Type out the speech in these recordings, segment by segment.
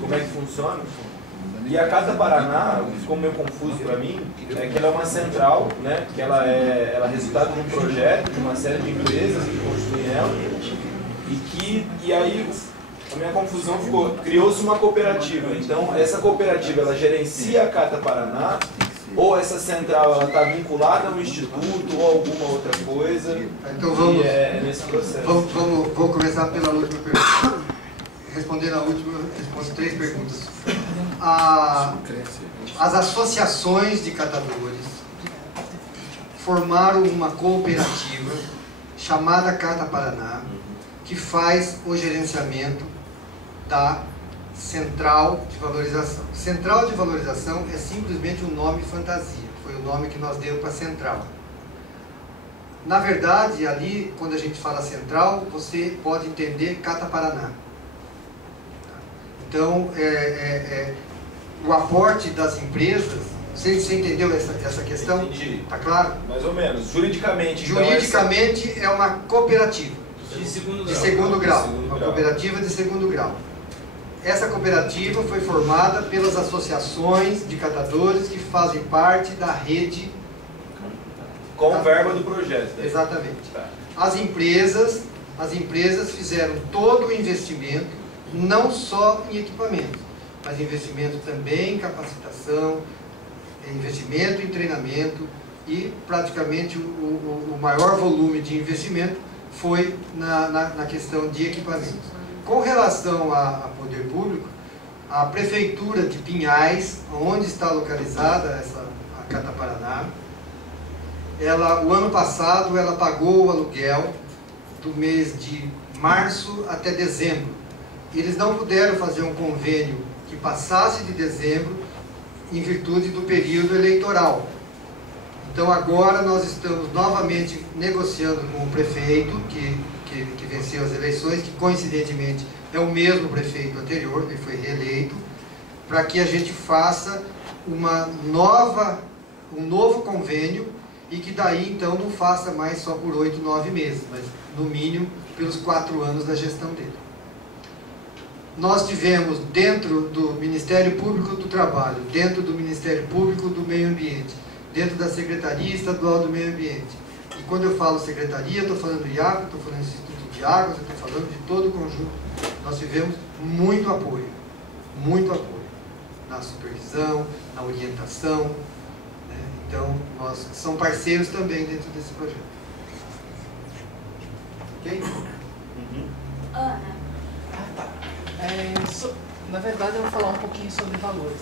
como é que funciona. E a Cata Paraná, o que ficou meio confuso para mim, é que ela é uma central, né? Que ela é resultado de um projeto de uma série de empresas que constituem ela, e aí a minha confusão ficou, criou-se uma cooperativa. Então essa cooperativa ela gerencia a Cata Paraná, ou essa central está vinculada a um instituto ou alguma outra coisa. Então vamos, nesse processo. Vou começar pela última pergunta. Respondendo a última, respondo 3 perguntas. As associações de catadores formaram uma cooperativa chamada Cata Paraná, que faz o gerenciamento da Central de Valorização. Central de Valorização é simplesmente um nome fantasia, foi o nome que nós demos para a central. Na verdade, ali, quando a gente fala central, você pode entender Cata Paraná. Então, o aporte das empresas, você entendeu essa questão? Entendi. Está claro? Mais ou menos. Juridicamente. Juridicamente é uma cooperativa. De segundo grau. Uma cooperativa de segundo grau. Essa cooperativa foi formada pelas associações de catadores que fazem parte da rede... Com verba do projeto. Né? Exatamente. Tá. As empresas fizeram todo o investimento, não só em equipamento, mas investimento também em capacitação, investimento em treinamento, e praticamente o maior volume de investimento foi na questão de equipamento. Com relação a poder público, a Prefeitura de Pinhais, onde está localizada a Cata Paraná, o ano passado ela pagou o aluguel do mês de março até dezembro. Eles não puderam fazer um convênio que passasse de dezembro em virtude do período eleitoral. Então agora nós estamos novamente negociando com o prefeito que venceu as eleições, que coincidentemente é o mesmo prefeito anterior, ele foi reeleito, para que a gente faça um novo convênio, e que daí então não faça mais só por 8, 9 meses, mas no mínimo pelos 4 anos da gestão dele. Nós tivemos dentro do Ministério Público do Trabalho, dentro do Ministério Público do Meio Ambiente, dentro da Secretaria Estadual do Meio Ambiente. E quando eu falo secretaria, estou falando do IAPA, estou falando do Instituto de Águas, estou falando de todo o conjunto. Nós tivemos muito apoio na supervisão, na orientação, né? Então, nós somos parceiros também dentro desse projeto. Ok? Ana. Tá. Na verdade, eu vou falar um pouquinho sobre valores.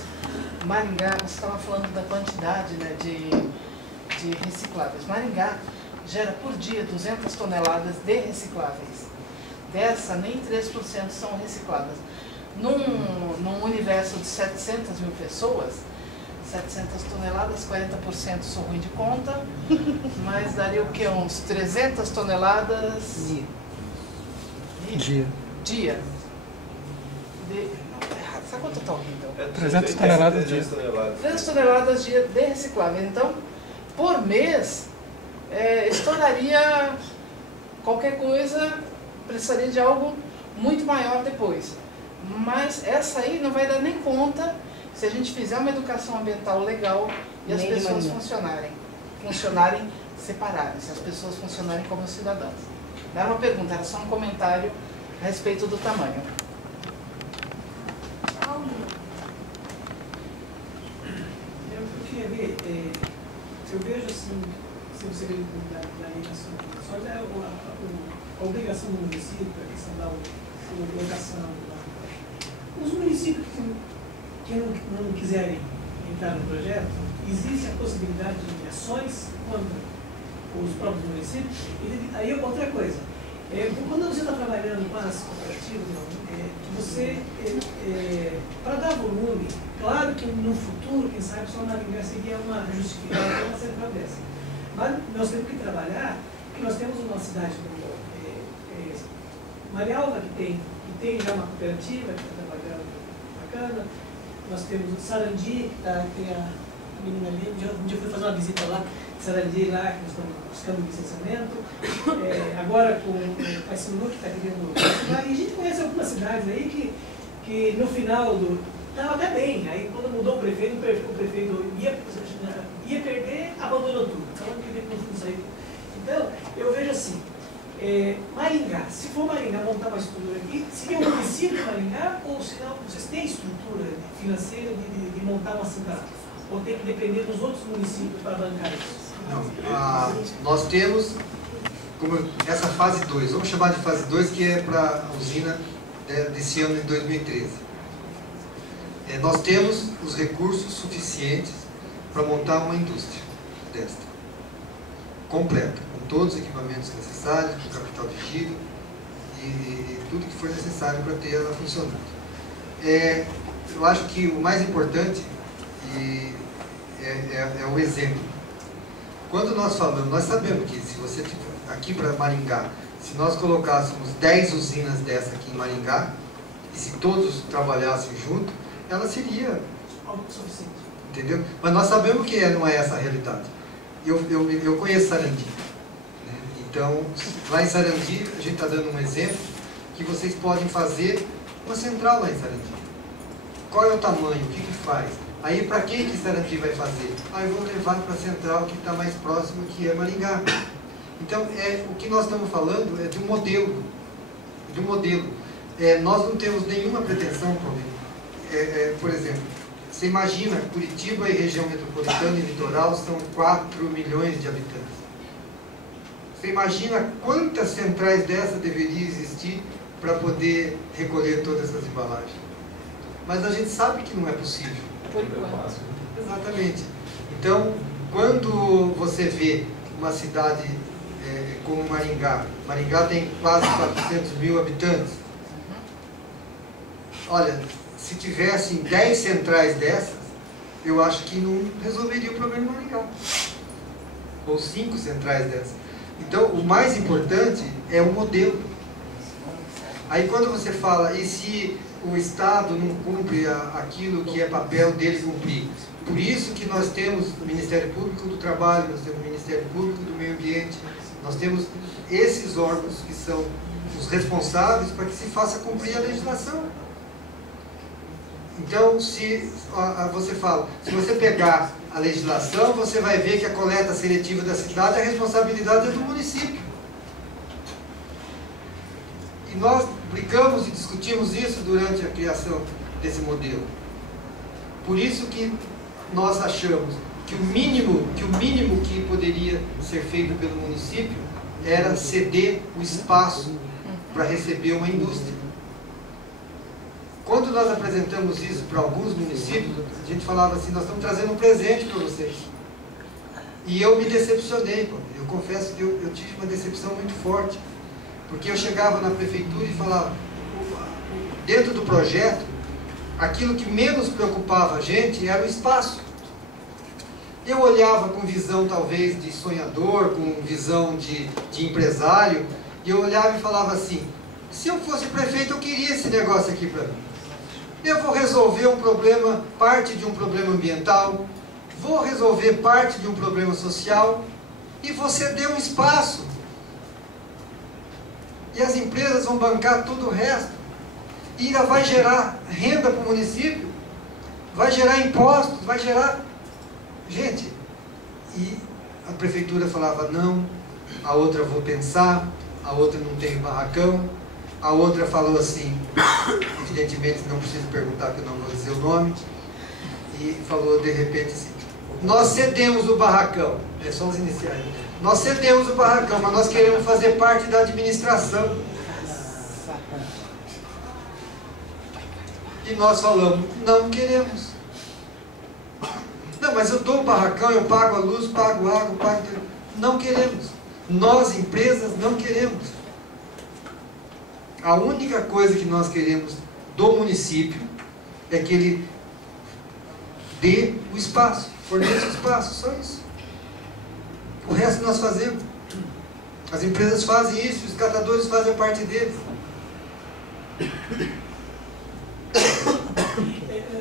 Maringá, você estava falando da quantidade, né, de recicláveis. Maringá gera por dia 200 toneladas de recicláveis. Dessa, nem 3% são recicladas. Num universo de 700 mil pessoas, 700 toneladas, 40% sou ruim de conta, mas daria o quê? Uns 300 toneladas... Dia. Sabe quanto está horrível? 300 toneladas dia. 300 toneladas dia de recicláveis. Então, por mês, estouraria qualquer coisa, precisaria de algo muito maior depois. Mas essa aí não vai dar nem conta se a gente fizer uma educação ambiental legal e as pessoas funcionarem separadas, se as pessoas funcionarem como cidadãos. Não era uma pergunta, era só um comentário a respeito do tamanho. Eu queria ver, se eu vejo assim, se você vê da educação, só a obrigação do município, a questão da locação. Os municípios que não quiserem entrar no projeto, existe a possibilidade de ações contra os próprios municípios? E aí outra coisa, quando você está trabalhando com as cooperativas, você, para dar volume, claro que no futuro, quem sabe, só Maringá seria uma justificativa uma central dessa. Mas nós temos que trabalhar, porque nós temos uma cidade como Marialva, que tem já uma cooperativa, que está trabalhando bacana. Nós temos o Sarandi, que tem a menina ali, um dia eu fui fazer uma visita lá, Sarandi lá, que nós estamos buscando licenciamento. Agora com o Paissandu, que está querendo. E a gente conhece algumas cidades aí que no final estava até bem, aí quando mudou o prefeito ia perder, abandonou tudo. Falando que ele não saiu. Então, eu vejo assim, Maringá, se for Maringá montar uma estrutura aqui, seria o município de Maringá, ou se não, vocês têm estrutura financeira de montar uma cidade? Ou tem que depender dos outros municípios para bancar isso? Não, nós temos essa fase 2, vamos chamar de fase 2, que é para a usina desse ano de 2013. Nós temos os recursos suficientes para montar uma indústria desta, completa, com todos os equipamentos necessários, com capital de giro e tudo que for necessário para ter ela funcionando. Eu acho que o mais importante é o exemplo. Quando nós falamos, nós sabemos que se você aqui para Maringá, se nós colocássemos 10 usinas dessa aqui em Maringá, e se todos trabalhassem junto, ela seria autossuficiente. Entendeu? Mas nós sabemos que não é essa a realidade. Eu conheço Sarandi, né? Então, lá em Sarandi, a gente está dando um exemplo que vocês podem fazer uma central lá em Sarandi. Qual é o tamanho? O que faz? Aí, para que Sarandi vai fazer? Eu vou levar para a central que está mais próxima, que é Maringá. Então, o que nós estamos falando é de um modelo. Nós não temos nenhuma pretensão, por exemplo, você imagina, Curitiba e região metropolitana e litoral são 4 milhões de habitantes. Você imagina quantas centrais dessas deveriam existir para poder recolher todas essas embalagens? Mas a gente sabe que não é possível. Por enquanto. Exatamente. Então, quando você vê uma cidade como Maringá tem quase 400 mil habitantes. Olha, se tivessem 10 centrais dessas, eu acho que não resolveria o problema de Maringá. Ou 5 centrais dessas. Então, o mais importante é o modelo. Aí quando você fala, e se o Estado não cumpre aquilo que é papel dele cumprir? Por isso que nós temos o Ministério Público do Trabalho, nós temos o Ministério Público do Meio Ambiente, nós temos esses órgãos que são os responsáveis para que se faça cumprir a legislação. Então, se você pegar a legislação, você vai ver que a coleta seletiva da cidade, a responsabilidade é do município. E nós brincamos e discutimos isso durante a criação desse modelo. Por isso que nós achamos que o mínimo que poderia ser feito pelo município era ceder o espaço para receber uma indústria. Quando nós apresentamos isso para alguns municípios, a gente falava assim, nós estamos trazendo um presente para vocês. E eu me decepcionei, eu confesso que eu tive uma decepção muito forte. Porque eu chegava na prefeitura e falava, dentro do projeto, aquilo que menos preocupava a gente era o espaço. Eu olhava com visão talvez de sonhador, com visão de empresário, e eu olhava e falava assim, se eu fosse prefeito eu queria esse negócio aqui para mim. Eu vou resolver um problema, parte de um problema ambiental, vou resolver parte de um problema social, e você deu um espaço. E as empresas vão bancar todo o resto. E ainda vai gerar renda para o município, vai gerar impostos, vai gerar... Gente, e a prefeitura falava não, a outra vou pensar, a outra não tem barracão, a outra falou assim, evidentemente não preciso perguntar que eu não vou dizer o nome, e falou de repente assim, nós cedemos o barracão, é só os iniciais, nós cedemos o barracão, mas nós queremos fazer parte da administração. E nós falamos, não queremos. Não, mas eu dou o barracão, eu pago a luz, pago a água, pago... Não queremos. Nós, empresas, não queremos. A única coisa que nós queremos do município é que ele dê o espaço, forneça o espaço, só isso. O resto nós fazemos. As empresas fazem isso, os catadores fazem a parte deles.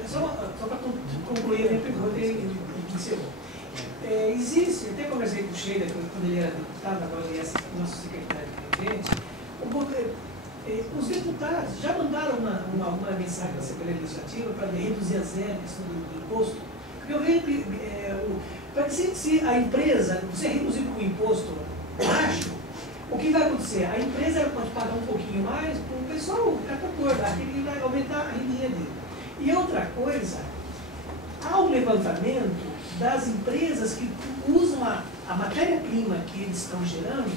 Só para concluir a minha pergunta, existe, até conversei com o Sheila, quando ele era deputado, agora ele é nosso secretário de Meio Ambiente, Os deputados já mandaram uma mensagem da Assembleia Legislativa para reduzir a zero a questão do imposto. Porque eu vejo para que se a empresa, você reduzir com o imposto baixo, o que vai acontecer? A empresa ela pode pagar um pouquinho mais para o pessoal, o catador, ele vai aumentar a rendinha dele. E outra coisa, há um levantamento das empresas que usam a matéria-prima que eles estão gerando.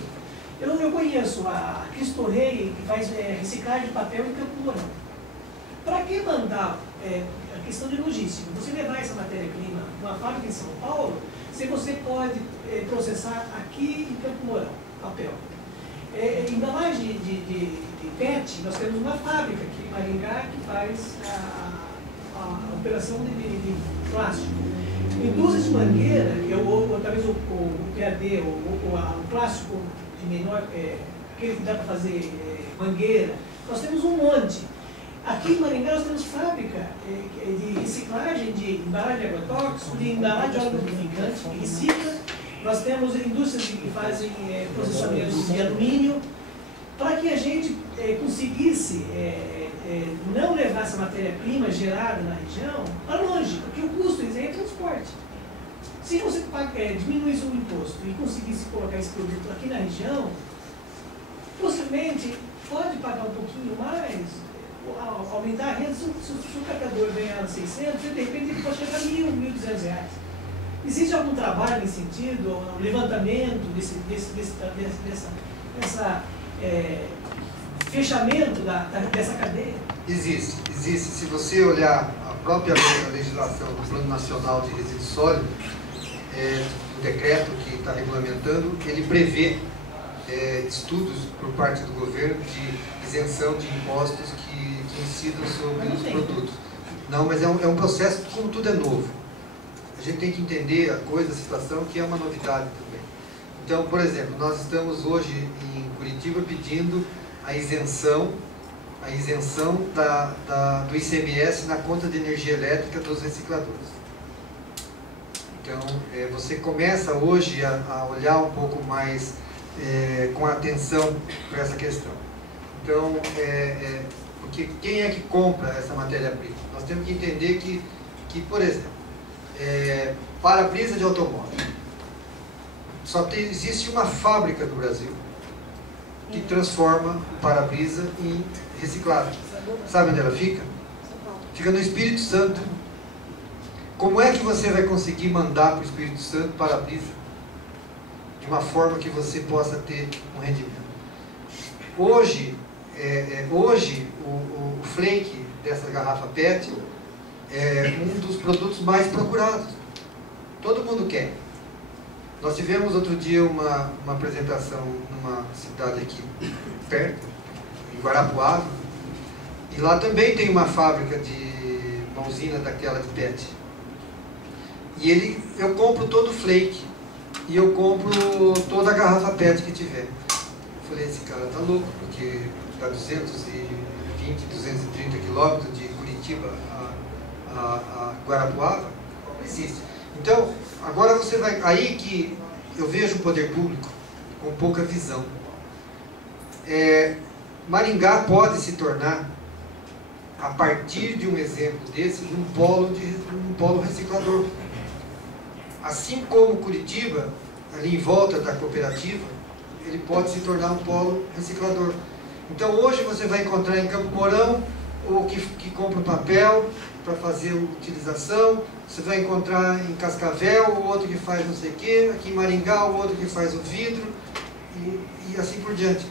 Eu conheço a Cristo Rei, que faz reciclagem de papel em Campo Mourão. Para que mandar a questão de logística? Você levar essa matéria-prima numa fábrica em São Paulo, se você pode processar aqui em Campo Mourão, papel. Embalagem de PET, nós temos uma fábrica aqui em Maringá que faz a operação de plástico. Indústria de mangueira, ou talvez o PAD, ou o plástico de menor, aquele que dá para fazer mangueira, nós temos um monte. Aqui em Maringá nós temos fábrica de reciclagem de embalagem de agrotóxico, de embalagem de óleo lubrificante, que recicla. Nós temos indústrias que fazem processamento de alumínio, para que a gente conseguisse não levar essa matéria-prima gerada na região para longe, porque o custo é transporte. Se você diminuísse o imposto e conseguisse colocar esse produto aqui na região, possivelmente pode pagar um pouquinho mais, aumentar a renda. Se o catador ganhar 600, de repente ele pode chegar a R$1.000, R$1.200. Existe algum trabalho nesse sentido, um levantamento desse fechamento dessa cadeia? Existe. Se você olhar a própria legislação do Plano Nacional de Resíduos Sólidos, o decreto que está regulamentando, ele prevê estudos por parte do governo de isenção de impostos que incidam sobre os produtos. Não, mas é um processo, como tudo é novo. A gente tem que entender a situação que é uma novidade também. Então, por exemplo, nós estamos hoje em Curitiba pedindo a isenção do ICMS na conta de energia elétrica dos recicladores. Então, você começa hoje a olhar um pouco mais com atenção para essa questão. Então, porque quem é que compra essa matéria-prima? Nós temos que entender que por exemplo, para-brisa de automóvel, existe uma fábrica no Brasil que transforma o para-brisa em reciclável. Sabe onde ela fica? Fica no Espírito Santo. Como é que você vai conseguir mandar para o Espírito Santo para-brisa de uma forma que você possa ter um rendimento? Hoje o flake dessa garrafa PET é um dos produtos mais procurados. Todo mundo quer. Nós tivemos outro dia uma apresentação numa cidade aqui perto, em Guarapuava, e lá também tem uma fábrica uma usina daquela de PET. E eu compro todo o flake, e eu compro toda a garrafa PET que tiver. Eu falei, esse cara tá louco, porque está 220, 230 quilômetros de Curitiba a Guarapuava, não existe. Então, agora você vai... Aí que eu vejo o poder público com pouca visão. Maringá pode se tornar, a partir de um exemplo desse, um polo reciclador. Assim como Curitiba, ali em volta da cooperativa, ele pode se tornar um polo reciclador. Então hoje você vai encontrar em Campo Mourão o que compra papel para fazer utilização, você vai encontrar em Cascavel o outro que faz não sei o quê, aqui em Maringá o outro que faz o vidro e assim por diante.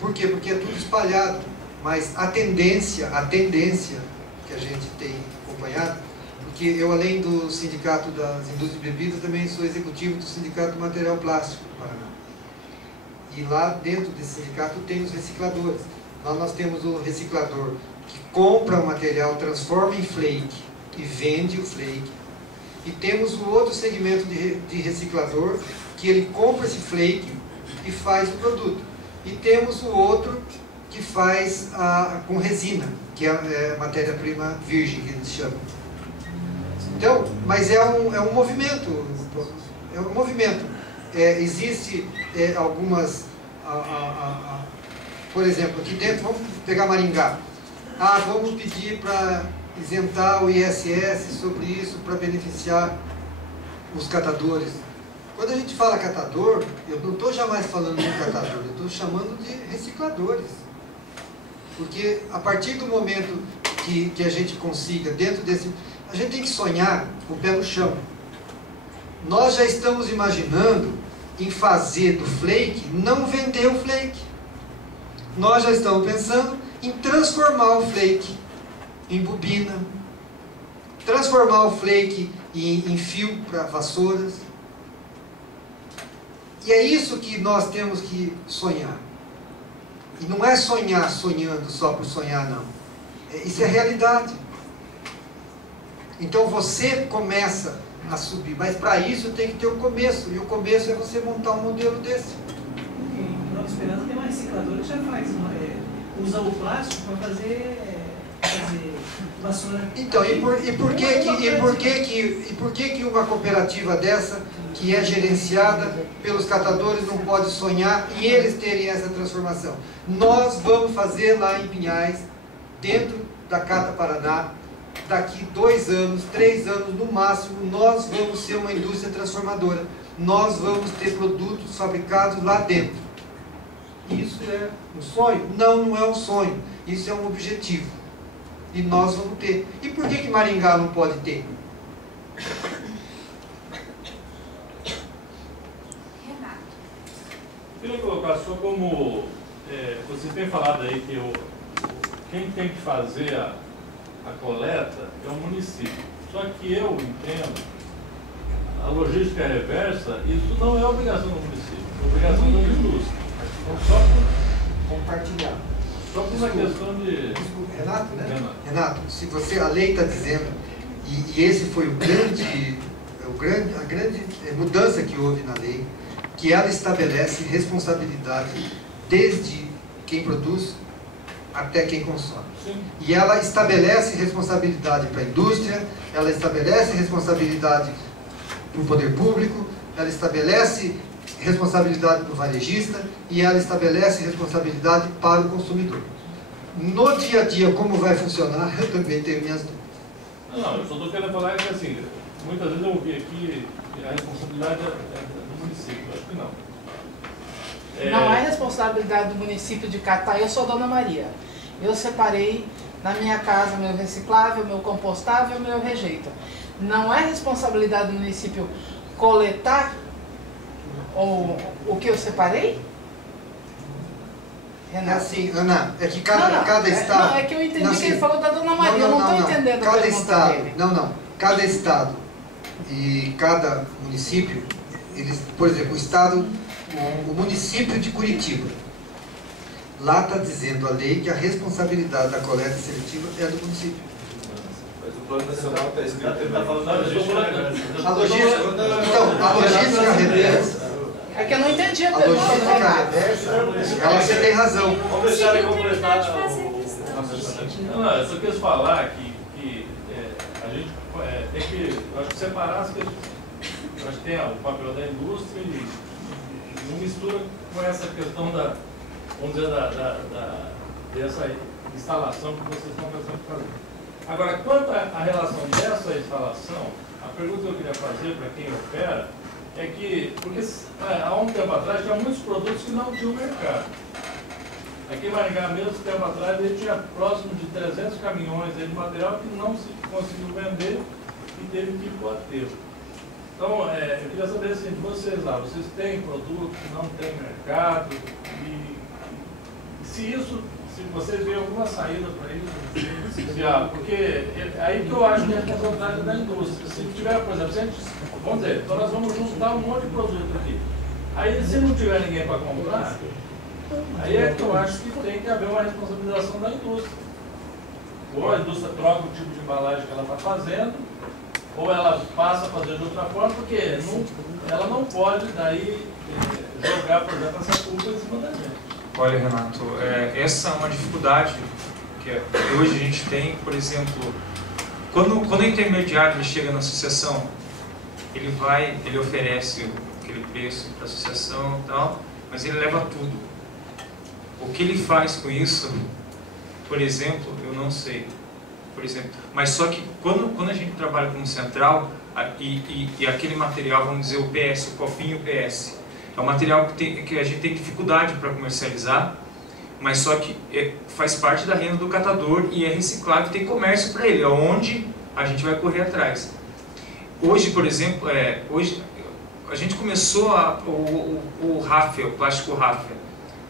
Por quê? Porque é tudo espalhado, mas a tendência que a gente tem acompanhado, porque eu, além do Sindicato das Indústrias de Bebidas, também sou executivo do Sindicato do Material Plástico do Paraná. E lá dentro desse sindicato tem os recicladores. Lá nós temos o reciclador que compra o material, transforma em flake e vende o flake. E temos o outro segmento de reciclador que ele compra esse flake e faz o produto. E temos o outro que faz com resina, que é a matéria-prima virgem, que eles chamam. Então, mas é um movimento. É um movimento. Existe algumas... por exemplo, aqui dentro, vamos pegar Maringá. Ah, vamos pedir para isentar o ISS sobre isso, para beneficiar os catadores. Quando a gente fala catador, eu não estou jamais falando de catador, eu estou chamando de recicladores. Porque a partir do momento que a gente consiga, dentro desse... A gente tem que sonhar com o pé no chão. Nós já estamos imaginando em fazer do flake, não vender o flake. Nós já estamos pensando em transformar o flake em bobina, transformar o flake em fio para vassouras. E é isso que nós temos que sonhar. E não é sonhar sonhando só por sonhar, não. Isso é realidade. Então você começa a subir, mas para isso tem que ter um começo. E o começo é você montar um modelo desse. Em Nova Esperança tem uma recicladora que já faz, usa o plástico para fazer vassoura. Então, e por que uma cooperativa dessa, que é gerenciada pelos catadores, não pode sonhar e eles terem essa transformação? Nós vamos fazer lá em Pinhais, dentro da Cata Paraná, daqui 2 anos, 3 anos no máximo, nós vamos ser uma indústria transformadora. Nós vamos ter produtos fabricados lá dentro. Isso é um sonho? Não, não é um sonho. Isso é um objetivo. E nós vamos ter. E por que Maringá não pode ter? Renato. Eu queria colocar só como... você tem falado aí que quem tem que fazer a coleta é o município. Só que eu entendo, a logística reversa, isso não é obrigação do município, é obrigação da indústria. Então, só compartilhar. Só por uma questão de... Desculpa, Renato, né? Renato, se você, a lei está dizendo, e esse foi a grande mudança que houve na lei, que ela estabelece responsabilidade desde quem produz até quem consome. Sim. E ela estabelece responsabilidade para a indústria, ela estabelece responsabilidade para o poder público, ela estabelece responsabilidade para o varejista e ela estabelece responsabilidade para o consumidor. No dia a dia, como vai funcionar, eu também tenho minhas dúvidas. Não, eu só estou querendo falar que, assim, muitas vezes eu ouvi aqui que a responsabilidade é do município. Eu acho que não. Não é responsabilidade do município de catar. Eu sou Dona Maria. Eu separei na minha casa meu reciclável, meu compostável, meu rejeito. Não é responsabilidade do município coletar o que eu separei? É assim, Ana, é que cada estado... Não, é que eu entendi que ele falou da Dona Maria, eu não estou entendendo a pergunta dele. Cada estado e cada município, eles, por exemplo, o município de Curitiba, lá está dizendo a lei que a responsabilidade da coleta seletiva é do município. Mas o plano nacional está escrito... Ele está falando da logística reversa. A logística reversa... É que eu não entendi a A pergunta. logística reversa, ela você tem razão. Vamos deixar ele completar Não, eu só quis falar que a gente tem que, eu acho que separar as questões. Eu acho que tem o papel da indústria e não mistura com essa questão da, vamos dizer, dessa instalação que vocês estão pensando em fazer. Agora, quanto à relação dessa instalação, a pergunta que eu queria fazer para quem opera é que, porque há um tempo atrás tinha muitos produtos que não tinham mercado. Aqui em Maringá mesmo, tempo atrás, ele tinha próximo de 300 caminhões de material que não se conseguiu vender e teve que ir para o aterro. Então, eu queria saber assim, de vocês lá, vocês têm produto que não tem mercado e se vocês veem alguma saída para isso, porque aí que eu acho que é a responsabilidade da indústria. Se tiver, por exemplo, vamos dizer, então nós vamos juntar um monte de produto aqui. Aí se não tiver ninguém para comprar, aí é que eu acho que tem que haver uma responsabilização da indústria. Ou a indústria troca o tipo de embalagem que ela está fazendo, ou ela passa a fazer de outra forma, porque ela não pode daí jogar, por exemplo, essa culpa em cima da gente. Olha, Renato, essa é uma dificuldade que hoje a gente tem, por exemplo, quando o intermediário ele chega na associação, ele oferece aquele preço para a associação e tal, mas ele leva tudo. O que ele faz com isso, por exemplo, eu não sei. Por exemplo, mas só que quando a gente trabalha como central, e aquele material, vamos dizer, o PS, o copinho PS, é um material que a gente tem dificuldade para comercializar, mas só que faz parte da renda do catador e é reciclável, tem comércio para ele, é onde a gente vai correr atrás. Hoje, por exemplo, hoje a gente começou o Rafia, o plástico Rafia.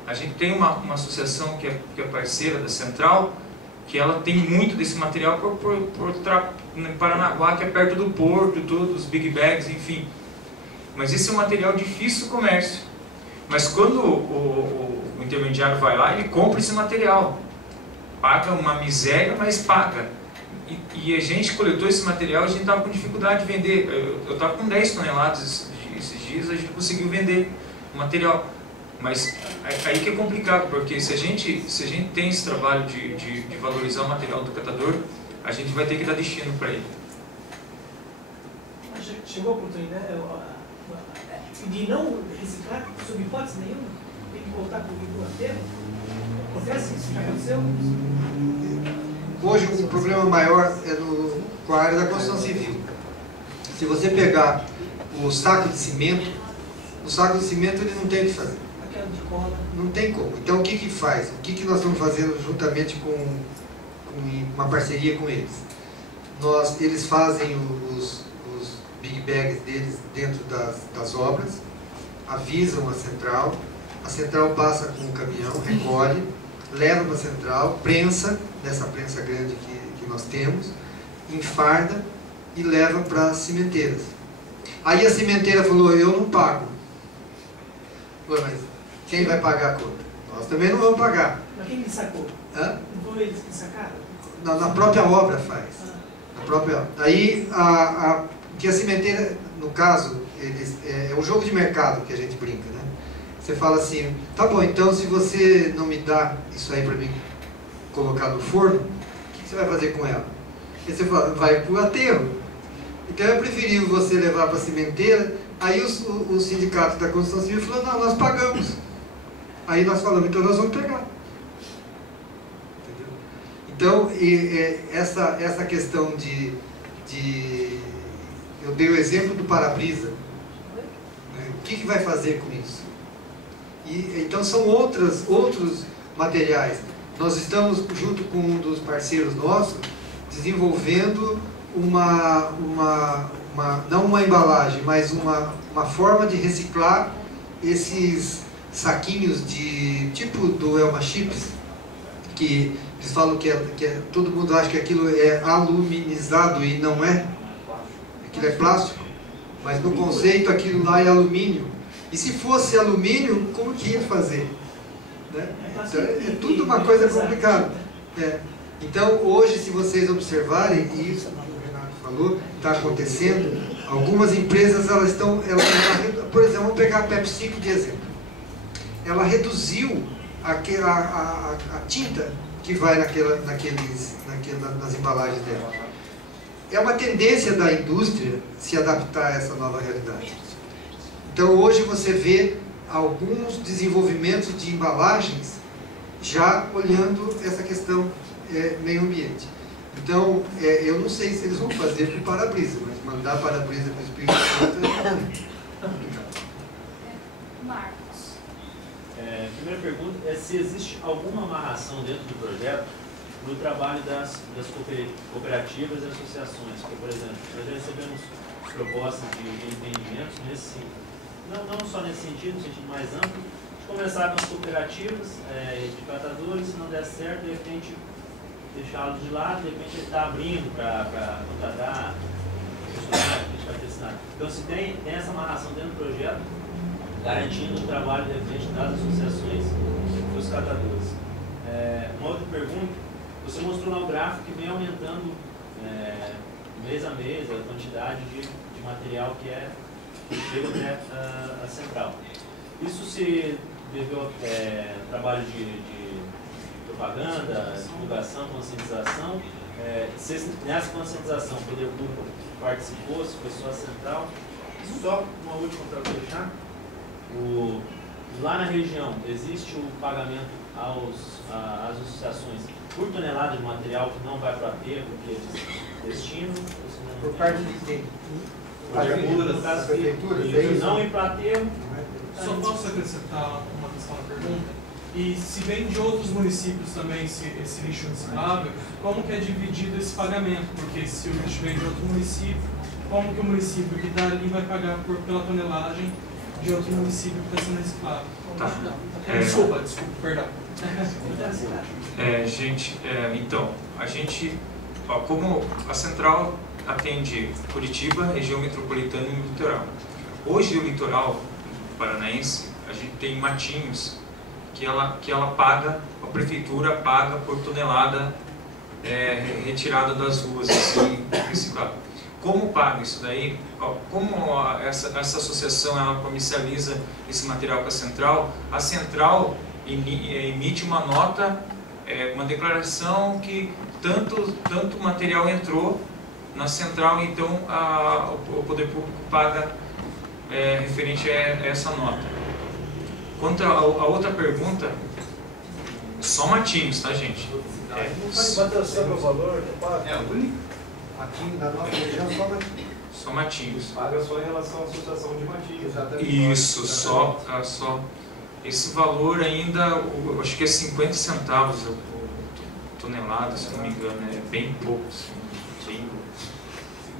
A gente tem uma associação que é parceira da central, que ela tem muito desse material em Paranaguá, que é perto do porto, os big bags, enfim. Mas esse é um material difícil do comércio. Mas quando o intermediário vai lá, ele compra esse material. Paga uma miséria, mas paga. E a gente coletou esse material e a gente estava com dificuldade de vender. Eu estava com 10 toneladas esses dias, a gente conseguiu vender o material. Mas aí que é complicado, porque se a gente tem esse trabalho de valorizar o material do catador, a gente vai ter que dar destino para ele. Chegou a oportunidade de não reciclar, sob hipótese nenhuma? Tem que voltar para o aterro? Acontece isso? Já aconteceu? Hoje o problema maior é com a área da construção civil. Se você pegar o saco de cimento ele não tem o que fazer. Aquela de cola. Não tem como. Então o que faz? O que nós estamos fazendo juntamente com uma parceria com eles? Eles fazem os big bags deles dentro das obras, avisam a central passa com o caminhão, recolhe, leva para a central, prensa, nessa prensa grande que nós temos, enfarda e leva para as cimenteiras. Aí a cimenteira falou, eu não pago. Falei, mas quem vai pagar a conta? Nós também não vamos pagar. Mas quem que sacou? Hã? Não foram eles que sacaram? Na própria obra faz. Na própria... Aí que a cimenteira, no caso, é um jogo de mercado que a gente brinca, né? Você fala assim, tá bom, então se você não me dá isso aí para mim colocar no forno, o que você vai fazer com ela? Aí você fala, vai para o aterro. Então é preferível você levar para a cimenteira. Aí o sindicato da construção civil falou, não, nós pagamos. Aí nós falamos, então nós vamos pegar. Entendeu? Então, essa questão eu dei o exemplo do para-brisa. O que vai fazer com isso? Então são outros materiais. Nós estamos, junto com um dos parceiros nossos, desenvolvendo não uma embalagem, mas uma forma de reciclar esses saquinhos tipo do Elma Chips, que eles falam que todo mundo acha que aquilo é aluminizado e não é. Aquilo é plástico, mas no conceito aquilo lá é alumínio. E se fosse alumínio, como que ia fazer? Né? Então, é tudo uma coisa complicada. Então hoje, se vocês observarem, e isso que o Renato falou, está acontecendo, algumas empresas por exemplo, vamos pegar a PepsiCo de exemplo. Ela reduziu a tinta que vai nas embalagens dela. É uma tendência da indústria se adaptar a essa nova realidade. Então hoje você vê alguns desenvolvimentos de embalagens já olhando essa questão meio ambiente. Então, eu não sei se eles vão fazer com para-brisa, mas mandar para-brisa para o Espírito Santo é complicado. Marcos. Primeira pergunta é se existe alguma amarração dentro do projeto no trabalho das cooperativas e associações. Porque, por exemplo, nós já recebemos propostas de empreendimentos nesse sentido. Não só nesse sentido, no sentido mais amplo, de começar com as cooperativas de catadores, se não der certo, de repente deixá-los de lado, de repente ele está abrindo para contratar funcionários, que a gente vai ter ensinado. Então, se tem essa amarração dentro do projeto, garantindo o trabalho, de repente, das associações dos catadores. Uma outra pergunta, você mostrou lá o gráfico que vem aumentando mês a mês a quantidade de material que chega até a central. Isso se deveu a trabalho de propaganda, divulgação, conscientização. Nessa conscientização, o poder público participou, se foi só a central. Só uma última para fechar. lá na região, existe o pagamento às associações por tonelada de material que não vai para o aterro, que eles destinam? Por parte de quem? No caso, prefeitura, não ir para o aterro. Só posso acrescentar uma questão na pergunta? E se vem de outros municípios também esse lixo reciclável, como que é dividido esse pagamento? Porque se o lixo vem de outro município, como que o município que está ali vai pagar pela tonelagem de outro município que está sendo reciclado? Tá. Desculpa, perdão. Gente, então, a gente, como a central atende Curitiba, região metropolitana e litoral. Hoje o litoral paranaense, a gente tem Matinhos, que ela paga, a prefeitura paga por tonelada retirada das ruas, assim, reciclado. Como paga isso daí? Como essa associação ela comercializa esse material com a central emite uma nota, uma declaração que tanto material entrou na central, então o poder público paga referente a essa nota. Quanto a outra pergunta, só Matinhos, tá, gente? Quanto sabe o valor que paga? o único. Aqui na nossa região só Matinhos. Só Matinhos. Paga só em relação à associação de Matinhos. Exatamente. Isso, só. Esse valor ainda, eu acho que é 50 centavos por tonelada, se não me engano, é bem pouco, assim,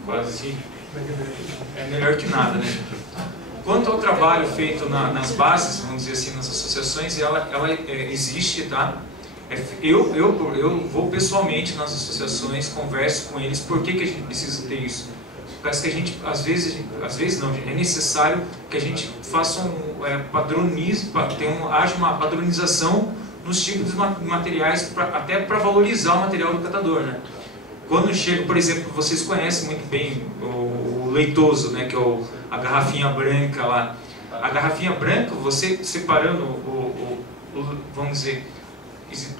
quase. É melhor que nada, né? Quanto ao trabalho feito nas bases, vamos dizer assim, nas associações, ela existe, tá? Eu vou pessoalmente nas associações, converso com eles, por que a gente precisa ter isso? Parece que a gente, às vezes não, é necessário que a gente faça haja uma padronização nos tipos de materiais, até para valorizar o material do catador, né? Quando chega, por exemplo, vocês conhecem muito bem o leitoso, né, que é a garrafinha branca lá. A garrafinha branca, você separando vamos dizer,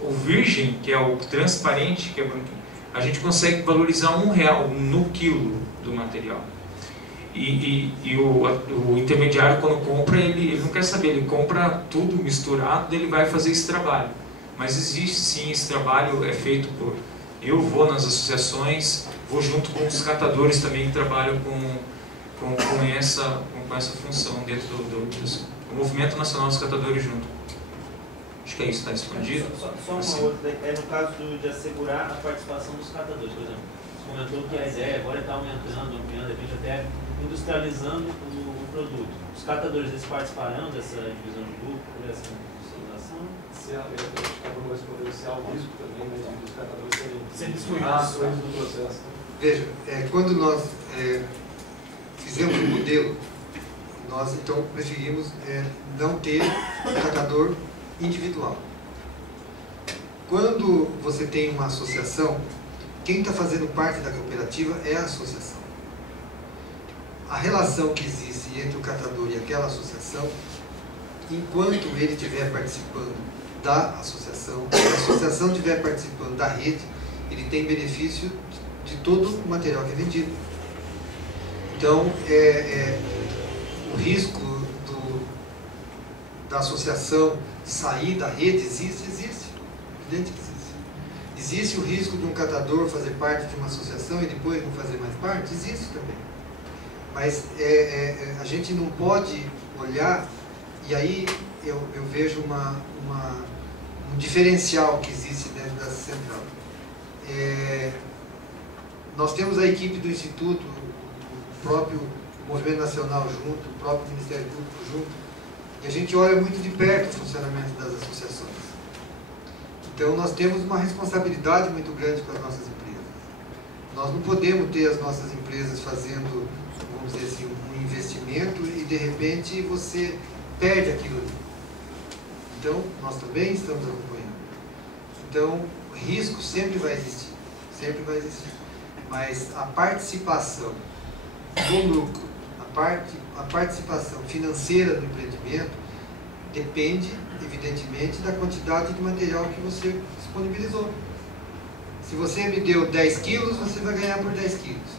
o virgem, que é o transparente, que é branquinho, a gente consegue valorizar R$1 no quilo do material. E o intermediário, quando compra, ele não quer saber, ele compra tudo misturado, ele vai fazer esse trabalho. Mas existe sim, esse trabalho é feito por... Eu vou nas associações, vou junto com os catadores também que trabalham com essa função dentro do Movimento Nacional dos Catadores junto. Acho que é isso, está respondido. Só uma outra, no caso de assegurar a participação dos catadores, por exemplo, você comentou que a ideia agora está aumentando, ampliando, de repente até industrializando o produto. Os catadores, eles participarão dessa divisão de lucro, por essa industrialização? Se a vai responder se há o risco também, né, dos catadores serem excluídos do processo. Veja, quando nós fizemos um modelo, nós então preferimos não ter catador individual. Quando você tem uma associação, quem está fazendo parte da cooperativa é a associação. A relação que existe entre o catador e aquela associação, enquanto ele estiver participando da associação, se a associação estiver participando da rede, ele tem benefício de todo o material que é vendido. Então, o risco da associação sair da rede existe, evidente que existe. Existe o risco de um catador fazer parte de uma associação e depois não fazer mais parte? Existe também. Mas a gente não pode olhar, e aí eu vejo um diferencial que existe dentro da central. Nós temos a equipe do Instituto, o próprio Movimento Nacional junto, o próprio Ministério Público junto, e a gente olha muito de perto o funcionamento das associações. Então nós temos uma responsabilidade muito grande com as nossas empresas. Nós não podemos ter as nossas empresas fazendo, vamos dizer assim, um investimento e de repente você perde aquilo ali. Então nós também estamos acompanhando. Então risco sempre vai existir, mas a participação do lucro, a participação financeira do empreendimento depende, evidentemente, da quantidade de material que você disponibilizou. Se você me deu 10 quilos, você vai ganhar por 10 quilos.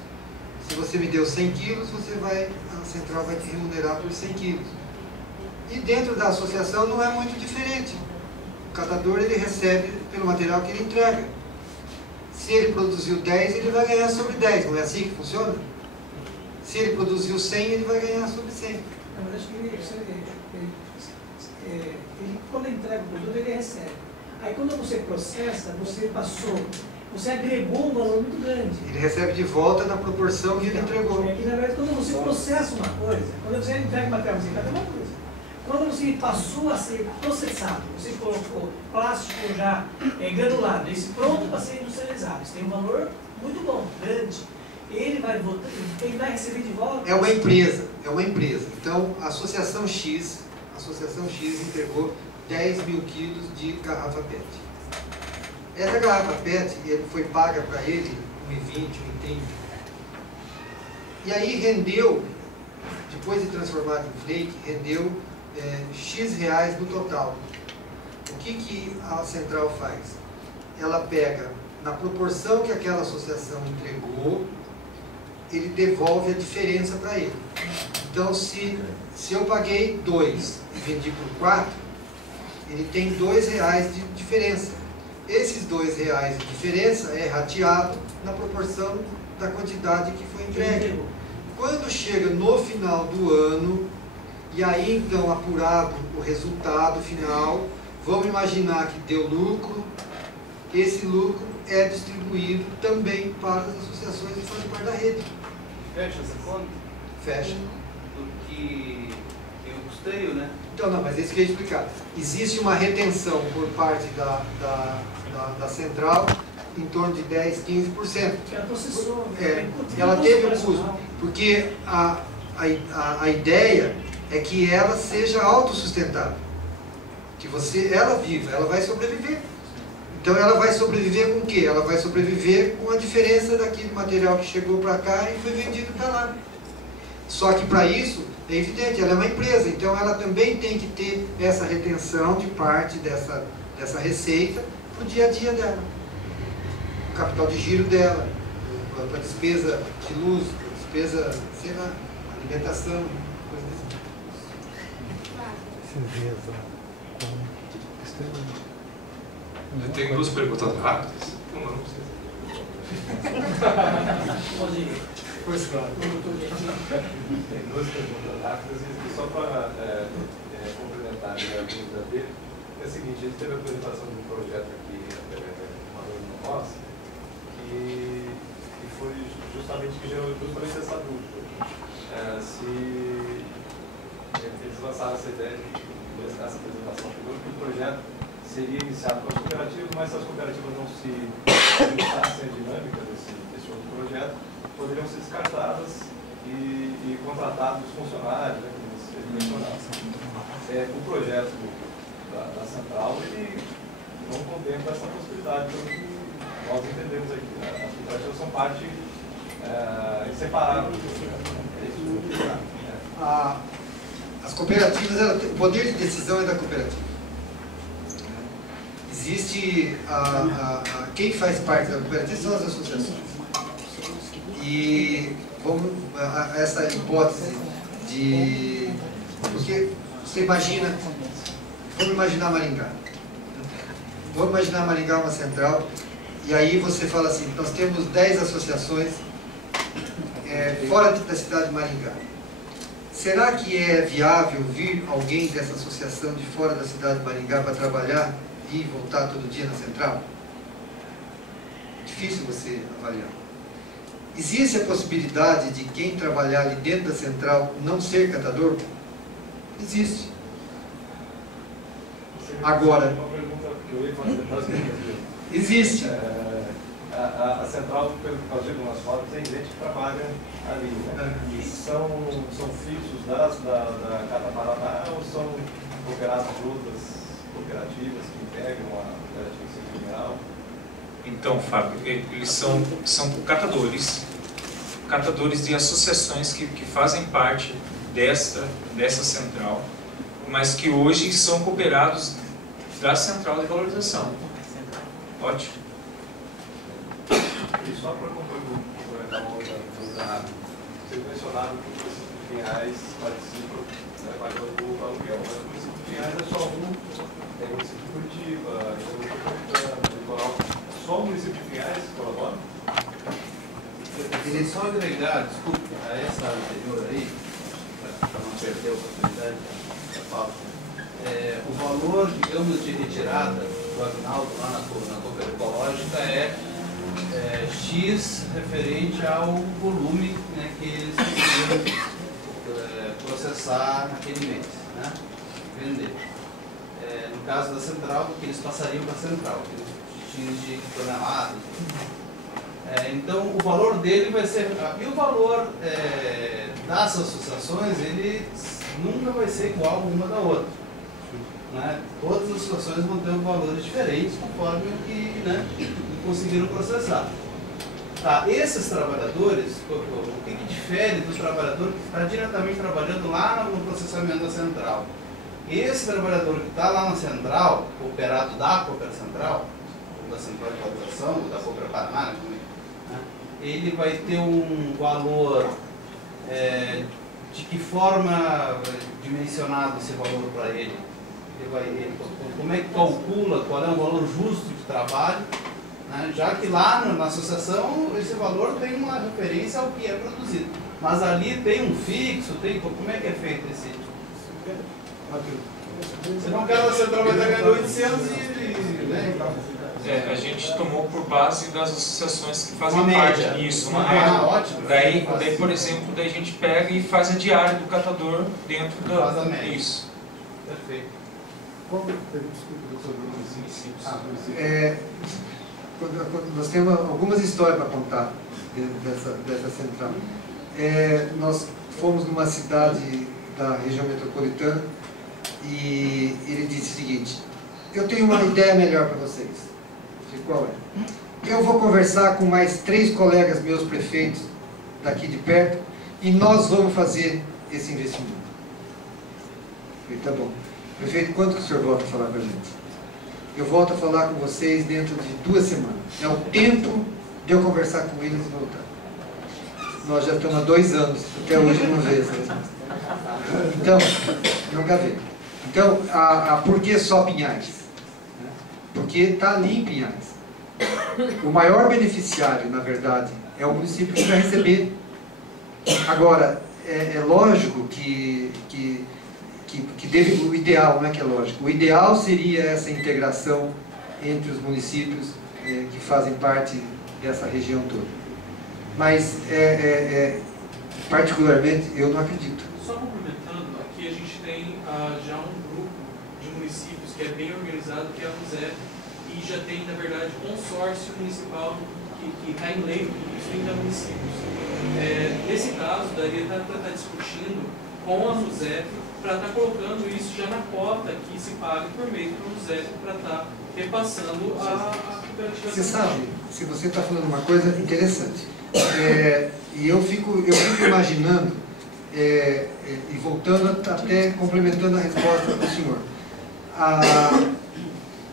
Se você me deu 100 quilos, a central vai te remunerar por 100 quilos. E dentro da associação não é muito diferente. O catador ele recebe pelo material que ele entrega. Se ele produziu 10, ele vai ganhar sobre 10. Não é assim que funciona? Se ele produziu 100, ele vai ganhar sobre 100. Não, mas acho que ele quando entrega o produto, ele recebe. Aí quando você processa, você agregou um valor muito grande. Ele recebe de volta na proporção que ele entregou. É que, na verdade, quando você processa uma coisa, quando você entrega o material reciclado, é uma coisa. Quando você passou a ser processado, você colocou plástico já granulado, esse pronto para ser industrializado, isso tem um valor muito bom, grande. Ele vai receber de volta. É uma empresa. Então, a Associação X entregou 10 mil quilos de garrafa PET. Essa garrafa PET foi paga para ele R$1,20, R$1,30. E aí rendeu, depois de transformado em flake, rendeu X reais no total. O que a central faz? Ela pega, na proporção que aquela associação entregou, ele devolve a diferença para ele. Então, se eu paguei 2 e vendi por 4, ele tem R$2 de diferença. Esses R$2 de diferença é rateado na proporção da quantidade que foi entregue. Quando chega no final do ano, e aí então apurado o resultado final, vamos imaginar que deu lucro, esse lucro é distribuído também para as associações que fazem parte da rede. Fecha essa conta? Fecha. Porque tem o custeio, né? Então, não, mas é isso que eu ia explicar. Existe uma retenção por parte da central em torno de 10, 15%. Ela processou. Ela teve o custo. Porque a ideia é que ela seja autossustentável. Que ela viva, ela vai sobreviver. Então ela vai sobreviver com o quê? Ela vai sobreviver com a diferença daquele material que chegou para cá e foi vendido para lá. Só que para isso, é evidente, ela é uma empresa, então ela também tem que ter essa retenção de parte dessa receita para o dia a dia dela. O capital de giro dela, para a despesa de luz, despesa, sei lá, alimentação, coisas assim. Eu tenho 2 perguntas rápidas. Uma não precisa. Pois claro. Tem 2 perguntas rápidas e só para complementar a pergunta dele, é o seguinte, a gente teve a apresentação de um projeto aqui, uma reunião nossa, que foi justamente que gerou justamente essa dúvida. Se eles lançaram essa ideia de essa apresentação, que o projeto seria iniciado com as cooperativas, mas se as cooperativas não se limitassem à dinâmica desse outro projeto, poderiam ser descartadas e contratados os funcionários, né, que eles mencionaram. O projeto da central, ele não contempla essa possibilidade, pelo que nós entendemos aqui. As cooperativas são parte inseparável. As cooperativas, o poder de decisão é da cooperativa. Existe quem faz parte da cooperativa são as associações. E essa hipótese de... Porque você imagina... Vamos imaginar Maringá. Vamos imaginar Maringá uma central. E aí você fala assim, nós temos 10 associações fora da cidade de Maringá. Será que é viável vir alguém dessa associação de fora da cidade de Maringá para trabalhar e voltar todo dia na central? Difícil você avaliar. Existe a possibilidade de quem trabalhar ali dentro da central não ser catador? Existe. Agora, uma pergunta que eu ia fazer existe. A central, pelo que eu digo nas fotos, tem gente que trabalha ali, né? E são fixos da Cata Paraná ou são cooperados de outras cooperativas que integram a cooperativa setorial? Então, Fábio, eles são catadores de associações que fazem parte dessa central, mas que hoje são cooperados da central de valorização. Ótimo. E só para complementar uma outra rápida. vocês mencionaram que o município de Pinhais participa pagando o aluguel, mas o município de Pinhais é só um, tem o município de Curitiba, tem o litoral, só o município de Pinhais colabora? Queria só agregar, desculpe, a essa anterior aí, para não perder a oportunidade da fala. O valor, digamos, de retirada do Agnaldo lá na cooperativa ecológica é X referente ao volume, né, que eles conseguiram processar naquele mês, né, vender. No caso da central, que eles passariam para a central, X de toneladas. Então, o valor dele vai ser... E o valor das associações, ele nunca vai ser igual uma da outra. Né? Todas as associações vão ter valores diferentes conforme o que, né, conseguiram processar. Tá, esses trabalhadores, o que difere do trabalhador que está diretamente trabalhando lá no processamento da central? Esse trabalhador que está lá na central, cooperado da Cooper Central, ou da Central de Valorização, ou da Cooper Paraná, né, ele vai ter um valor, de que forma dimensionado esse valor para ele? Como é que calcula qual é o valor justo de trabalho, né? Já que lá na associação esse valor tem uma referência ao que é produzido, mas ali tem um fixo, como é que é feito esse? Você não quer você trabalhar ganhando 800 né? A gente tomou por base das associações que fazem uma parte média. disso, uma média. Ótimo. Daí, por exemplo, daí a gente pega e faz a diária do catador dentro da média. Isso. Perfeito. Nós temos algumas histórias para contar dessa central. Nós fomos numa cidade da região metropolitana e ele disse o seguinte: eu tenho uma ideia melhor para vocês. Eu falei, qual é? Eu vou conversar com mais 3 colegas meus prefeitos daqui de perto e nós vamos fazer esse investimento. Eu falei, tá bom. Prefeito, quanto que o senhor volta a falar para a gente? Eu volto a falar com vocês dentro de 2 semanas. É o tempo de eu conversar com eles e voltar. Nós já estamos há 2 anos, até hoje não veio essa resposta. Então, nunca veio. Então, por que só Pinhais? Porque está ali em Pinhais. O maior beneficiário, na verdade, é o município que vai receber. Agora, é lógico que o ideal, não é que é lógico, o ideal seria essa integração entre os municípios que fazem parte dessa região toda. Mas, particularmente, eu não acredito. Só complementando, aqui a gente tem já um grupo de municípios que é bem organizado, que é a RUSEP, e já tem, na verdade, consórcio municipal que está em lei dos 30 municípios. Nesse caso, daria para estar discutindo com a RUSEP para estar colocando isso já na cota que se paga por mês para o RUSEP, para estar repassando a cooperativa. Você sabe, se você está falando uma coisa interessante, e eu fico imaginando, e voltando até complementando a resposta do senhor,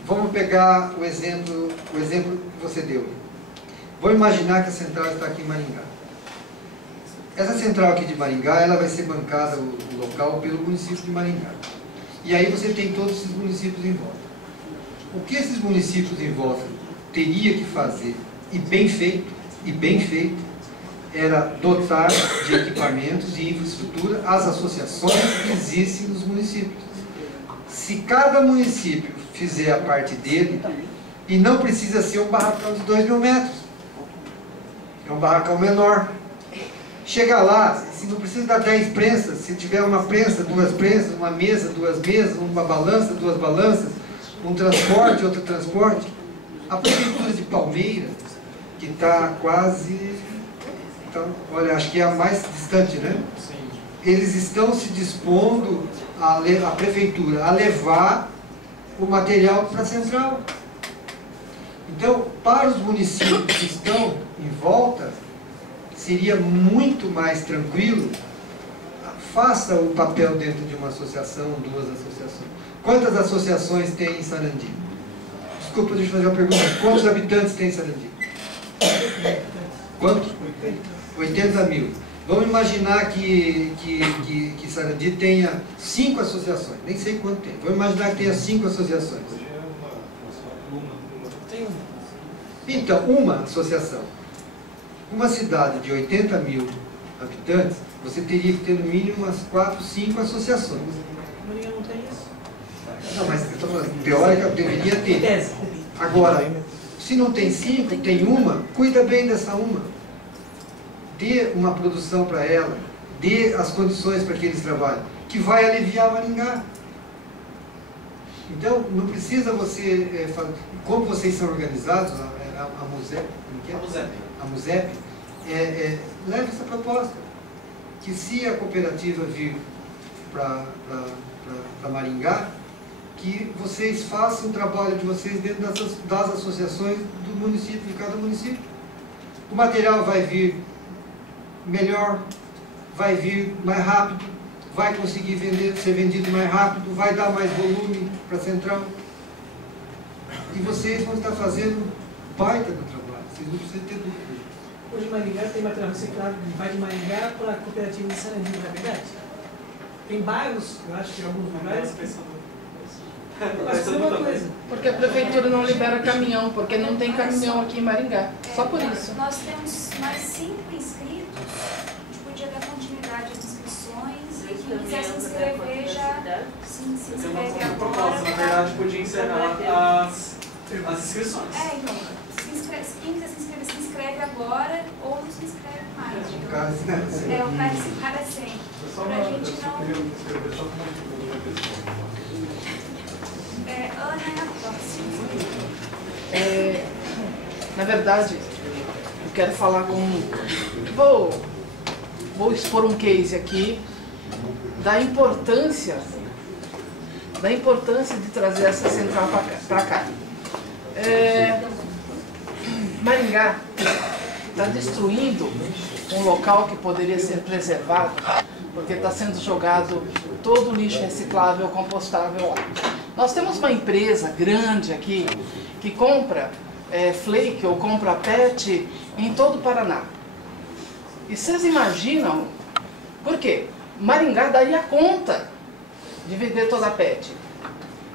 vamos pegar o exemplo que você deu. Vou imaginar que a central está aqui em Maringá. Essa central aqui de Maringá, ela vai ser bancada, o local, pelo município de Maringá. E aí você tem todos esses municípios em volta. O que esses municípios em volta teria que fazer, e bem feito, era dotar de equipamentos e infraestrutura as associações que existem nos municípios. Se cada município fizer a parte dele, e não precisa ser um barracão de 2.000 metros, é um barracão menor. Chega lá, se não precisa dar 10 prensas, se tiver uma prensa, 2 prensas, uma mesa, 2 mesas, uma balança, 2 balanças, um transporte, outro transporte. A prefeitura de Palmeira, que está quase, então, olha, acho que é a mais distante, né? Sim. Eles estão se dispondo, a prefeitura, a levar o material para a central. Então, para os municípios que estão em volta, seria muito mais tranquilo, faça o papel dentro de uma associação, 2 associações. Quantas associações tem em Sarandi? Desculpa, deixa eu fazer uma pergunta. Quantos habitantes tem em Sarandi? Quantos? 80 mil. Vamos imaginar que Sarandi tenha 5 associações, nem sei quanto tem. Vamos imaginar que tenha 5 associações. Então, uma associação. Uma cidade de 80 mil habitantes, você teria que ter no mínimo umas 4, 5 associações. Maringá não tem isso? Não, mas eu estou falando, teórica deveria ter. Agora, se não tem 5, tem uma, cuida bem dessa uma. Dê uma produção para ela, dê as condições para que eles trabalhem, que vai aliviar Maringá. Então, não precisa você fazer. Como vocês são organizados, a MUSEP, a MUSEP, leve essa proposta. Que se a cooperativa vir para Maringá, que vocês façam o trabalho de vocês dentro das associações do município, de cada município. O material vai vir melhor, vai vir mais rápido, vai conseguir ser vendido mais rápido, vai dar mais volume para a central. E vocês vão estar fazendo baita do trabalho, vocês não precisam ter dúvida. Hoje Maringá tem material reciclado que vai de Maringá para a cooperativa de Sarandi, não é verdade? Tem bairros, eu acho que em alguns lugares. Mas foi uma coisa. Porque a prefeitura não libera caminhão, porque não tem caminhão aqui em Maringá. Só por isso. Nós temos mais 5 inscritos, a gente podia dar continuidade às inscrições e quem quiser se inscrever já se inscreve agora. Na verdade, podia encerrar as inscrições. Então, quem quiser se inscreve agora ou não se inscreve mais. O cara sempre. Pra gente não... Ana é a próxima. Na verdade, eu quero falar com... Vou expor um case aqui da importância de trazer essa central para cá. Maringá está destruindo um local que poderia ser preservado, porque está sendo jogado todo o lixo reciclável, compostável lá. Nós temos uma empresa grande aqui que compra flake ou compra PET em todo o Paraná. E vocês imaginam, por quê? Maringá daria conta de vender toda a PET,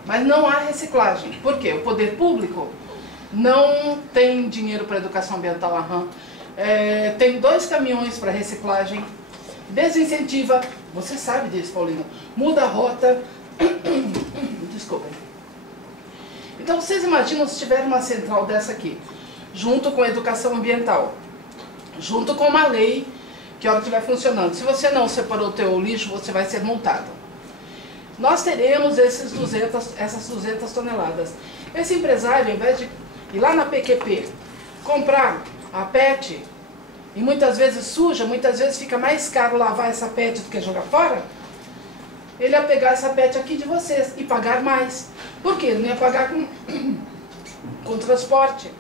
mas não há reciclagem. Por quê? O poder público não tem dinheiro para educação ambiental, tem 2 caminhões para reciclagem, desincentiva, você sabe disso, Paulino, muda a rota, desculpa. Então vocês imaginam se tiver uma central dessa aqui, junto com a educação ambiental, junto com uma lei que a hora que estiver funcionando, se você não separou o teu lixo, você vai ser multado. Nós teremos essas 200 toneladas. Esse empresário, ao invés de ir lá na PQP, comprar a PET, e muitas vezes suja, muitas vezes fica mais caro lavar essa PET do que jogar fora, ele ia pegar essa PET aqui de vocês e pagar mais. Por quê? Ele não ia pagar com transporte.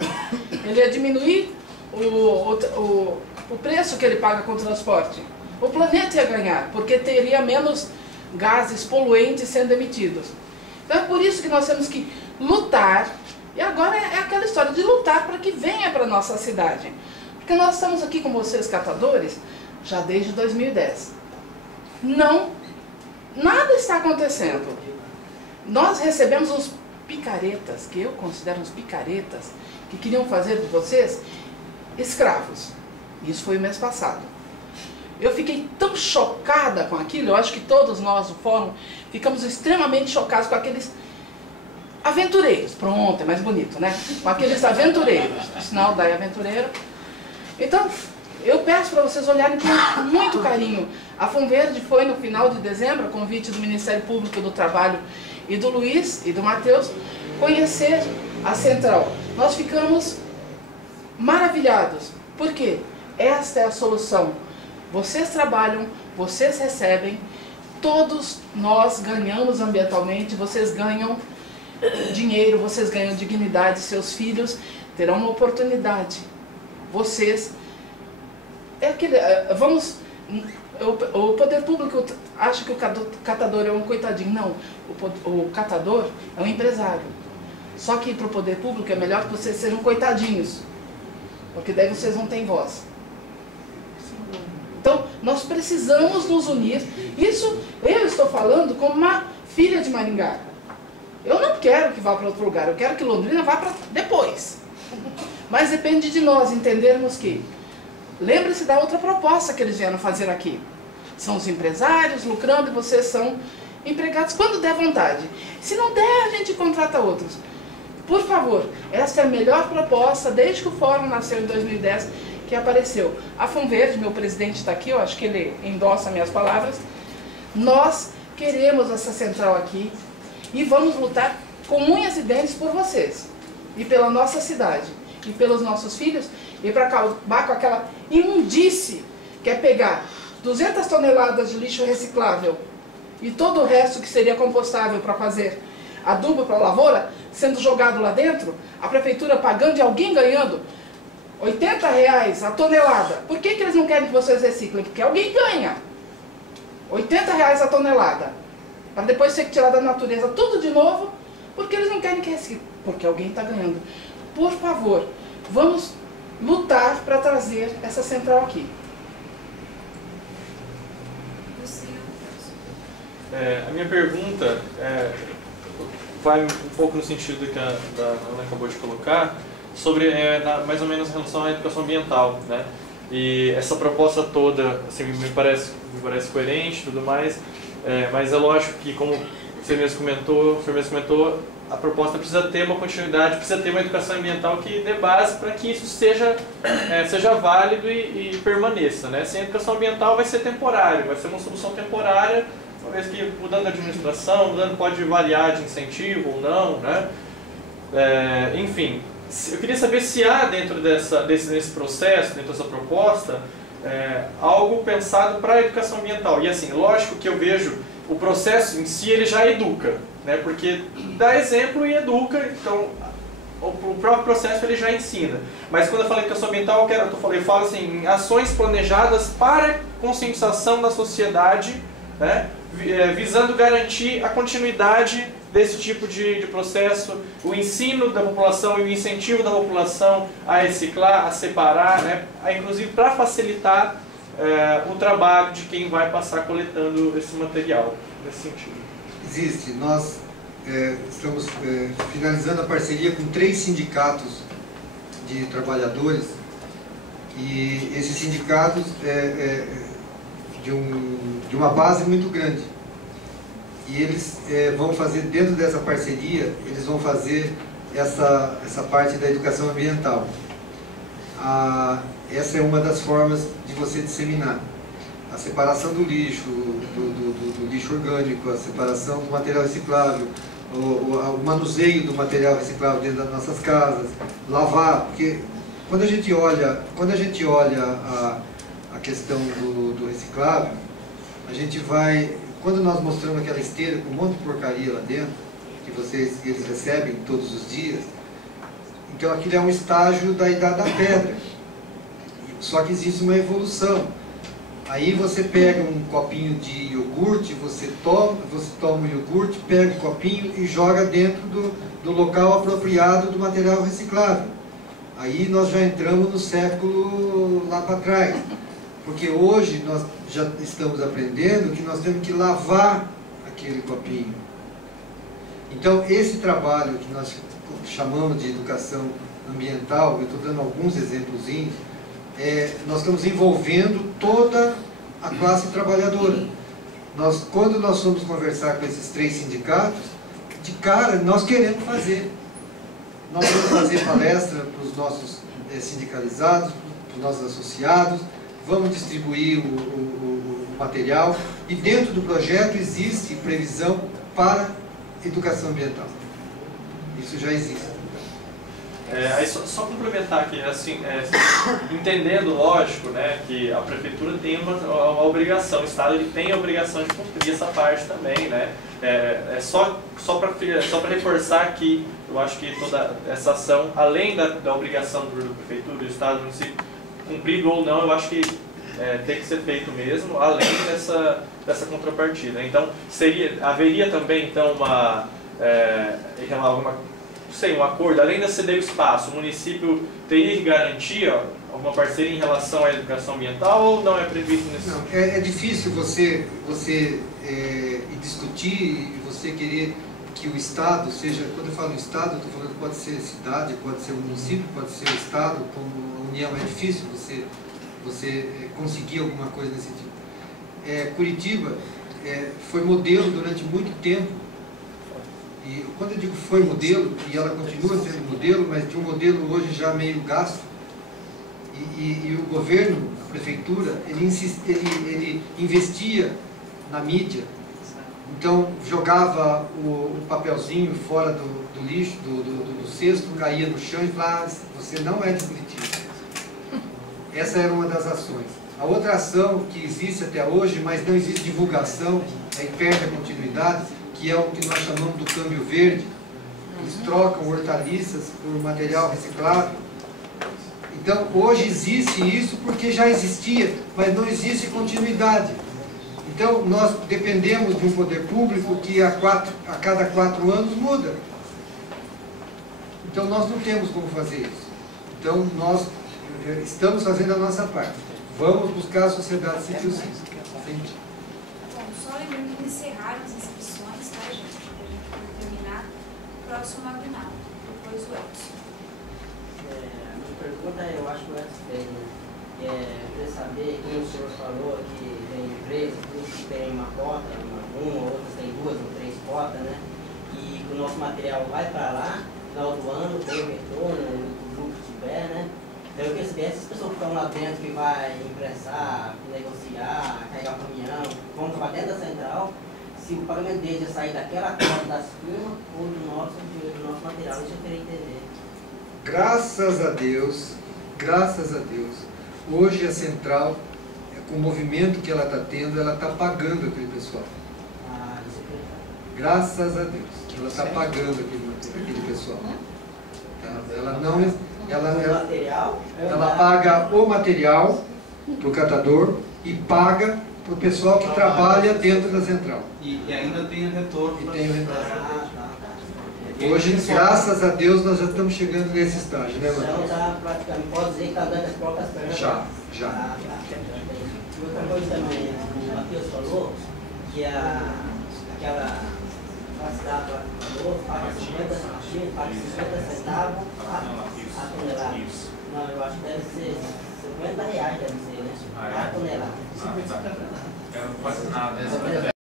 Ele ia diminuir o preço que ele paga com transporte. O planeta ia ganhar, porque teria menos gases poluentes sendo emitidos. Então é por isso que nós temos que lutar, e agora é aquela história de lutar para que venha para a nossa cidade. Porque nós estamos aqui com vocês, catadores, já desde 2010. Nada está acontecendo. Nós recebemos uns picaretas, que eu considero uns picaretas, que queriam fazer de vocês escravos. Isso foi o mês passado. Eu fiquei tão chocada com aquilo, eu acho que todos nós do fórum ficamos extremamente chocados com aqueles aventureiros. Pronto, é mais bonito, né? Com aqueles aventureiros, sinal daí aventureiro. Então, eu peço para vocês olharem com muito carinho. A FUNVERDE foi no final de dezembro, a convite do Ministério Público do Trabalho e do Luiz e do Matheus, conhecer a central. Nós ficamos maravilhados. Por quê? Esta é a solução. Vocês trabalham, vocês recebem, todos nós ganhamos ambientalmente, vocês ganham dinheiro, vocês ganham dignidade, seus filhos terão uma oportunidade. Vocês, o poder público acha que o catador é um coitadinho. Não, o catador é um empresário. Só que para o poder público é melhor que vocês sejam coitadinhos, porque daí vocês não têm voz. Então, Nós precisamos nos unir. Isso eu estou falando como uma filha de Maringá. Eu não quero que vá para outro lugar, eu quero que Londrina vá para depois. Mas depende de nós entendermos que... Lembre-se da outra proposta que eles vieram fazer aqui. São os empresários lucrando e vocês são empregados quando der vontade. Se não der, a gente contrata outros. Por favor, essa é a melhor proposta desde que o Fórum nasceu em 2010, que apareceu. A FUNVERDE, meu presidente está aqui, eu acho que ele endossa minhas palavras. Nós queremos essa central aqui e vamos lutar com unhas e dentes por vocês. E pela nossa cidade, e pelos nossos filhos, e para acabar com aquela imundície que é pegar 200 toneladas de lixo reciclável e todo o resto que seria compostável para fazer adubo para a lavoura, sendo jogado lá dentro, a prefeitura pagando e alguém ganhando R$80 a tonelada. Por que eles não querem que vocês reciclem? Porque alguém ganha R$80 a tonelada, para depois ser tirado da natureza tudo de novo, porque eles não querem que reciclem, porque alguém está ganhando. Por favor, vamos lutar para trazer essa central aqui. A minha pergunta vai um pouco no sentido que a Ana acabou de colocar, sobre mais ou menos em relação à educação ambiental, né? E essa proposta toda, assim, me parece coerente e tudo mais, mas é lógico que, como você mesmo comentou, a proposta precisa ter uma continuidade, precisa ter uma educação ambiental que dê base para que isso seja válido e permaneça, né? Sem educação ambiental vai ser temporário, vai ser uma solução temporária, uma vez que mudando a administração, pode variar de incentivo ou não, né? Enfim, eu queria saber se há dentro desse processo, dentro dessa proposta, algo pensado para a educação ambiental. E assim, lógico que eu vejo o processo em si, ele já educa, né? Porque dá exemplo e educa, então o próprio processo ele já ensina. Mas quando eu falo educação ambiental, eu falo assim, em ações planejadas para conscientização da sociedade, né? Visando garantir a continuidade desse tipo de processo, o ensino da população e o incentivo da população a reciclar, a separar, né? Inclusive para facilitar o trabalho de quem vai passar coletando esse material, nesse sentido. Existe. Nós estamos finalizando a parceria com 3 sindicatos de trabalhadores, e esses sindicatos de uma base muito grande. E eles vão fazer, dentro dessa parceria, eles vão fazer essa parte da educação ambiental. Essa é uma das formas de você disseminar. A separação do lixo, do lixo orgânico, a separação do material reciclável, o manuseio do material reciclável dentro das nossas casas, lavar, porque quando a gente olha a questão do reciclável, a gente vai, quando nós mostramos aquela esteira com um monte de porcaria lá dentro, que eles recebem todos os dias, então aquilo é um estágio da idade da pedra, só que existe uma evolução. Aí você pega um copinho de iogurte, você toma o iogurte, pega o copinho e joga dentro do local apropriado do material reciclável. Aí nós já entramos no século lá para trás, porque hoje nós já estamos aprendendo que nós temos que lavar aquele copinho. Então esse trabalho que nós chamamos de educação ambiental, eu estou dando alguns exemplozinhos, nós estamos envolvendo toda a classe trabalhadora. Quando nós fomos conversar com esses 3 sindicatos, de cara, nós queremos fazer. Nós vamos fazer palestra para os nossos sindicalizados, para os nossos associados, vamos distribuir o material, e dentro do projeto existe previsão para educação ambiental. Isso já existe. Aí só complementar aqui, assim, entendendo, lógico, né, que a prefeitura tem uma obrigação, o Estado ele tem a obrigação de cumprir essa parte também, né? Só para reforçar que eu acho que toda essa ação, além da obrigação da prefeitura, do Estado, do município, cumprido ou não, eu acho que tem que ser feito mesmo, além dessa contrapartida. Então, haveria também então um acordo, além de ceder o espaço, o município teria que garantir alguma parceria em relação à educação ambiental ou não é previsto nesse? Não, é difícil você discutir e você querer que o Estado seja, quando eu falo Estado, eu estou falando pode ser cidade, pode ser o município, pode ser o Estado, como a União, é difícil você conseguir alguma coisa desse tipo. Curitiba foi modelo durante muito tempo, e quando eu digo foi modelo, e ela continua sendo modelo, mas de um modelo hoje já meio gasto, e o governo, a prefeitura, ele investia na mídia. Então jogava o papelzinho fora do lixo, do cesto, caía no chão e falava, você não é de Curitiba. Essa era uma das ações. A outra ação que existe até hoje, mas não existe divulgação, aí perde a continuidade, que é o que nós chamamos do câmbio verde. Eles trocam hortaliças por material reciclável. Então hoje existe isso porque já existia, mas não existe continuidade. Então, nós dependemos de um poder público que a cada 4 anos muda. Então, nós não temos como fazer isso. Então, nós estamos fazendo a nossa parte. Vamos buscar a sociedade civil, sim. Bom, só lembrando que encerraram as inscrições, tá, gente? Para a gente poder terminar. Próximo Aguinaldo, depois o Edson. A minha pergunta é, eu acho que o Edson tem, né? Eu queria saber, como o senhor falou, que tem empresas que tem uma cota, uma, outras tem 2 ou 3 cotas, né? E o nosso material vai para lá, no final do ano, tem o retorno, o grupo que tiver, né? Então eu queria saber, essas pessoas que estão lá dentro, que vai impressar, negociar, carregar o caminhão, vão trabalhar dentro da central, se o pagamento deles é sair daquela cota das firmas ou do nosso material, isso eu queria entender. Graças a Deus, hoje a central, com o movimento que ela está tendo, ela está pagando aquele pessoal. Graças a Deus, ela está pagando aquele pessoal. Ela paga o material para o catador e paga para o pessoal que trabalha dentro da central. E ainda tem retorno. Hoje, graças a Deus, nós já estamos chegando nesse estágio, né, Matheus? Então, tá, praticamente, pode dizer que está dando as próprias pernas. Já. Outra coisa também, o Matheus falou que aquela estátua falou, paga 50 centavos a tonelada. Não, eu acho que deve ser R$50, deve ser, né? A tonelada. Eu não faço nada.